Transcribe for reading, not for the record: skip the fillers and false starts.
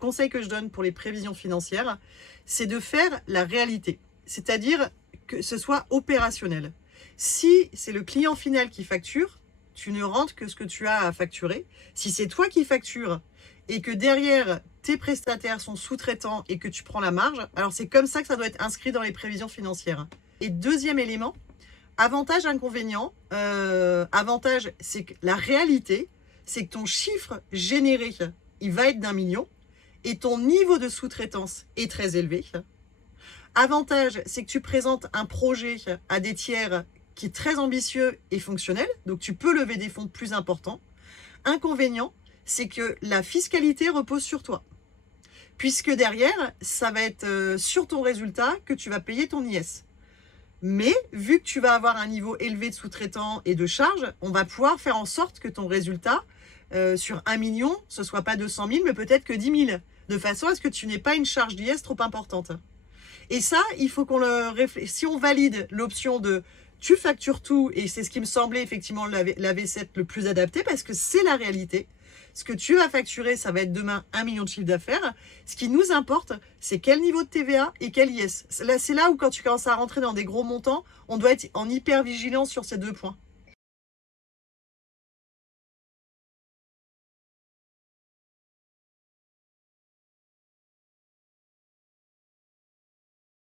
conseil que je donne pour les prévisions financières, c'est de faire la réalité. C'est-à-dire que ce soit opérationnel. Si c'est le client final qui facture, tu ne rentres que ce que tu as à facturer. Si c'est toi qui factures et que derrière, tes prestataires sont sous-traitants et que tu prends la marge, alors c'est comme ça que ça doit être inscrit dans les prévisions financières. Et deuxième élément, avantage, inconvénient. Avantage, c'est que la réalité, c'est que ton chiffre généré, il va être d'1 million et ton niveau de sous-traitance est très élevé. Avantage, c'est que tu présentes un projet à des tiers qui est très ambitieux et fonctionnel, donc tu peux lever des fonds plus importants. Inconvénient, c'est que la fiscalité repose sur toi, puisque derrière, ça va être sur ton résultat que tu vas payer ton IS. Mais vu que tu vas avoir un niveau élevé de sous-traitants et de charges, on va pouvoir faire en sorte que ton résultat sur 1 million, ce soit pas 200 000, mais peut-être que 10 000, de façon à ce que tu n'aies pas une charge d'IS trop importante. Et ça, il faut qu'on le réfléchisse. Si on valide l'option de tu factures tout, et c'est ce qui me semblait effectivement la V7 le plus adapté, parce que c'est la réalité. Ce que tu vas facturer, ça va être demain 1 million de chiffre d'affaires. Ce qui nous importe, c'est quel niveau de TVA et quel IS. C'est là où quand tu commences à rentrer dans des gros montants, on doit être en hyper vigilance sur ces 2 points.